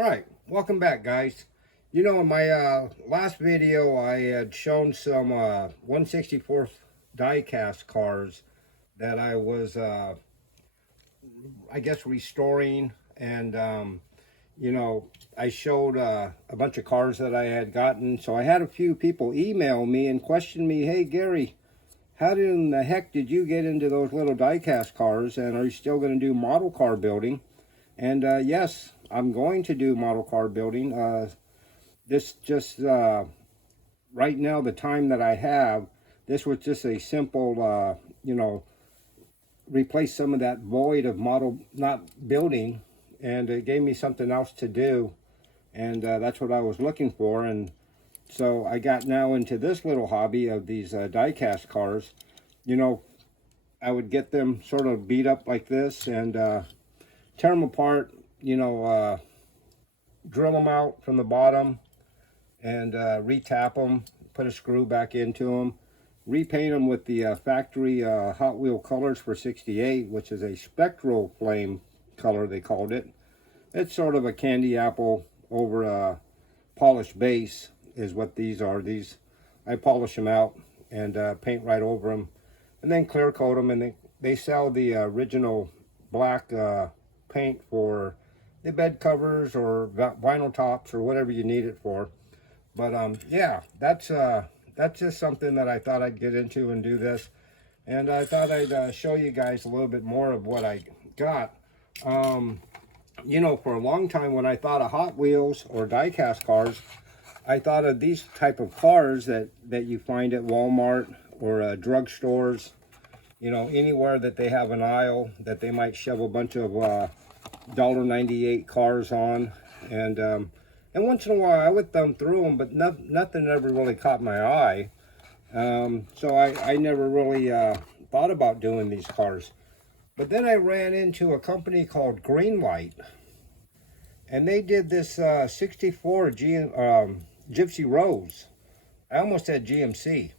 All right, welcome back, guys. You know, in my last video, I had shown some 1/64th die-cast cars that I was, I guess, restoring. And, you know, I showed a bunch of cars that I had gotten. So I had a few people email me and question me, hey, Gary, how in the heck did you get into those little die-cast cars? And are you still going to do model car building? And yes, I'm going to do model car building. This just right now, the time that I have, this was just a simple, you know, replace some of that void of model not building, and it gave me something else to do, and that's what I was looking for. And so I got now into this little hobby of these die-cast cars. You know, I would get them sort of beat up like this and tear them apart, you know, drill them out from the bottom and re-tap them, put a screw back into them, repaint them with the factory Hot Wheel colors for 68, which is a spectral flame color, they called it. It's sort of a candy apple over a polished base is what these are. These, I polish them out and paint right over them, and then clear coat them, and they sell the original black paint for the bed covers or vinyl tops or whatever you need it for. But yeah, that's just something that I thought I'd get into and do this. And I thought I'd show you guys a little bit more of what I got. You know, for a long time when I thought of Hot Wheels or die-cast cars, I thought of these type of cars that you find at Walmart or drugstores. You know, anywhere that they have an aisle that they might shove a bunch of $1.98 cars on. And once in a while I would thumb through them, but nothing ever really caught my eye. So I never really thought about doing these cars. But then I ran into a company called Greenlight, and they did this 64 Gypsy Rose. I almost said GMC.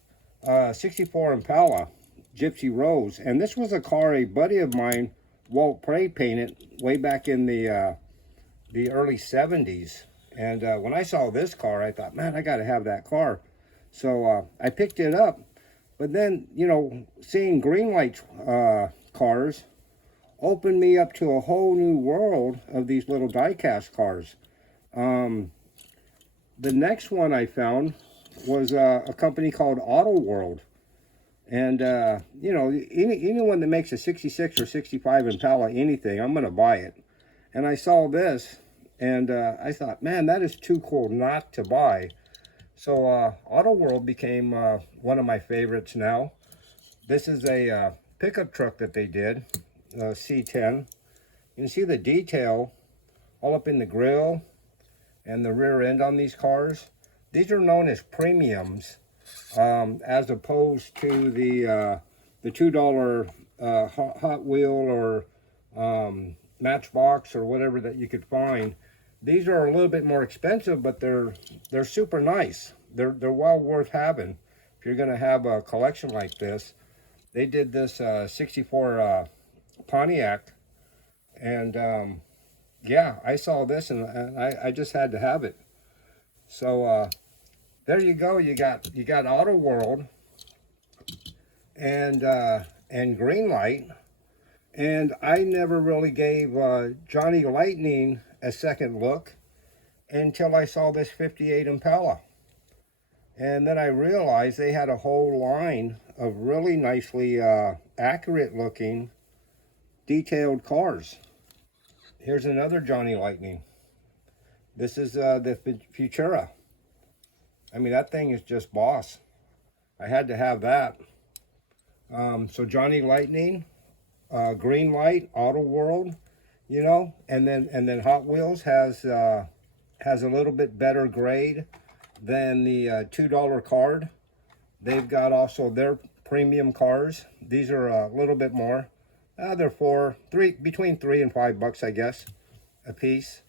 64 Impala Gypsy Rose. And this was a car a buddy of mine, Walt Prey, painted way back in the early 70s. And when I saw this car, I thought, man, I got to have that car. So I picked it up. But then, you know, seeing Greenlight cars opened me up to a whole new world of these little die-cast cars. The next one I found was a company called Auto World. And, you know, anyone that makes a 66 or 65 Impala anything, I'm going to buy it. And I saw this, and I thought, man, that is too cool not to buy. So Auto World became one of my favorites now. This is a pickup truck that they did, C10. You can see the detail all up in the grill and the rear end on these cars. These are known as premiums, as opposed to the $2 Hot Wheel or Matchbox or whatever that you could find. These are a little bit more expensive, but they're super nice. They're well worth having if you're going to have a collection like this. They did this 64 Pontiac, and yeah, I saw this and I just had to have it. So there you go. You got Auto World and Greenlight. And I never really gave Johnny Lightning a second look until I saw this 58 Impala. And then I realized they had a whole line of really nicely accurate looking detailed cars. Here's another Johnny Lightning. This is the Futura. I mean, that thing is just boss. I had to have that. So Johnny Lightning, Greenlight, Auto World, you know, and then Hot Wheels has a little bit better grade than the $2 card. They've got also their premium cars. These are a little bit more. They're between $3 and $5, I guess, a piece.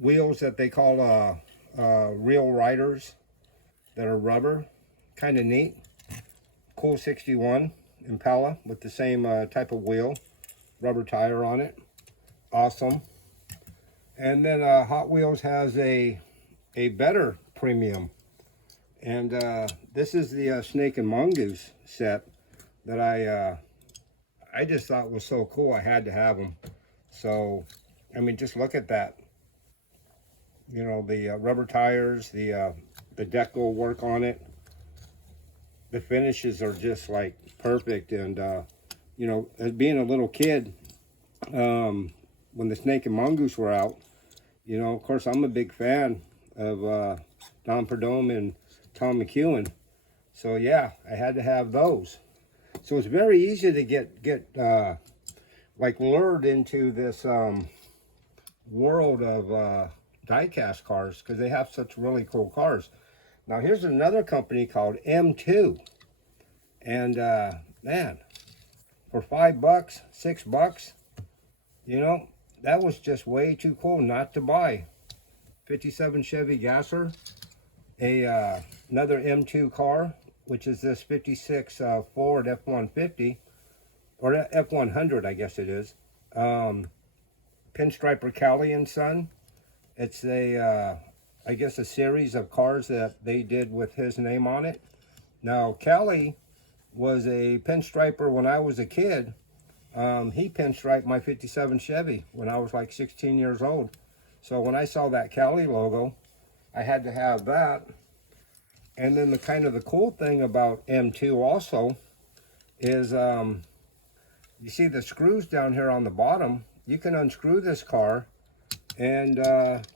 Wheels that they call real riders that are rubber, kind of neat. Cool 61 Impala with the same type of wheel, rubber tire on it. Awesome. And then Hot Wheels has a better premium. And this is the Snake and Mongoose set that I just thought was so cool. I had to have them. So, I mean, just look at that. You know, the rubber tires, the deco work on it. The finishes are just like perfect. And, you know, as being a little kid, when the Snake and Mongoose were out, you know, of course, I'm a big fan of Don Perdome and Tom McEwen. So, yeah, I had to have those. So it's very easy to get like lured into this world of die-cast cars because they have such really cool cars. Now here's another company called M2, and man, for $5, $6, you know, that was just way too cool not to buy. 57 Chevy Gasser, another M2 car, which is this 56 Ford F-150, or F-100, I guess it is. Pinstriper Cali and Son. It's a, I guess, a series of cars that they did with his name on it. Now, Cali was a pinstriper when I was a kid. He pinstriped my 57 Chevy when I was like 16 years old. So when I saw that Cali logo, I had to have that. And then the kind of the cool thing about M2 also is, you see the screws down here on the bottom. You can unscrew this car and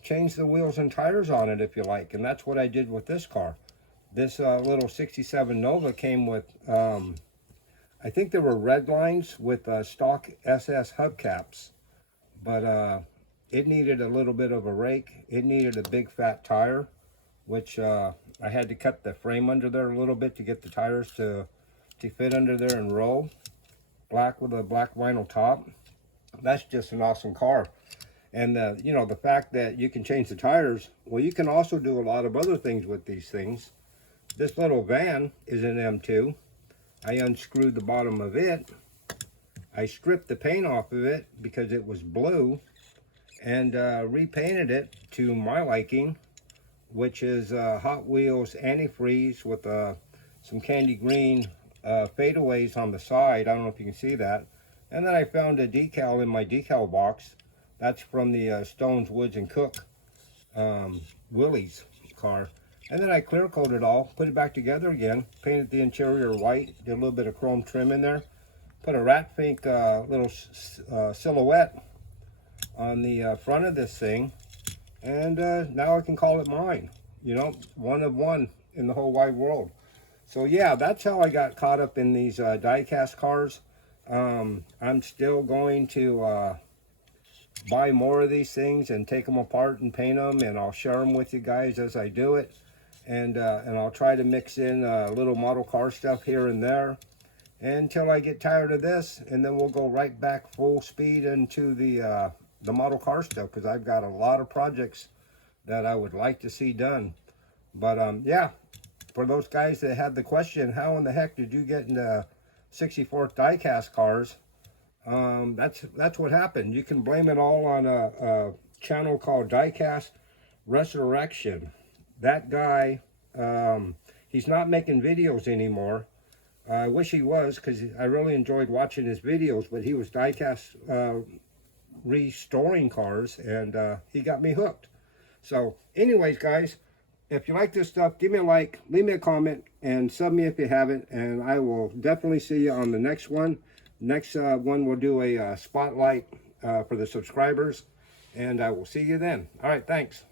change the wheels and tires on it if you like. And that's what I did with this car. This little 67 Nova came with, I think there were red lines with stock SS hubcaps. But it needed a little bit of a rake. It needed a big fat tire, which I had to cut the frame under there a little bit to get the tires to fit under there and roll. Black with a black vinyl top. That's just an awesome car. And you know, the fact that you can change the tires, well, you can also do a lot of other things with these things. This little van is an M2. I unscrewed the bottom of it. I stripped the paint off of it because it was blue, and repainted it to my liking, which is Hot Wheels antifreeze with some candy green fadeaways on the side. I don't know if you can see that. And then I found a decal in my decal box. That's from the Stones, Woods, and Cook Willys car. And then I clear coated it all, put it back together again, painted the interior white, did a little bit of chrome trim in there, put a rat pink little silhouette on the front of this thing, and now I can call it mine. You know, one of one in the whole wide world. So yeah, that's how I got caught up in these die-cast cars. I'm still going to buy more of these things and take them apart and paint them, and I'll share them with you guys as I do it. And I'll try to mix in little model car stuff here and there until I get tired of this, and then we'll go right back full speed into the model car stuff, because I've got a lot of projects that I would like to see done. But yeah, for those guys that had the question, how in the heck did you get into 64th die-cast cars? That's what happened. You can blame it all on a channel called Diecast Resurrection. That guy, he's not making videos anymore. I wish he was, because I really enjoyed watching his videos, but he was diecast restoring cars, and he got me hooked. So anyways, guys, if you like this stuff, give me a like, leave me a comment, and sub me if you haven't, and I will definitely see you on the next one. Next one, we'll do a spotlight for the subscribers, and I will see you then. All right, thanks.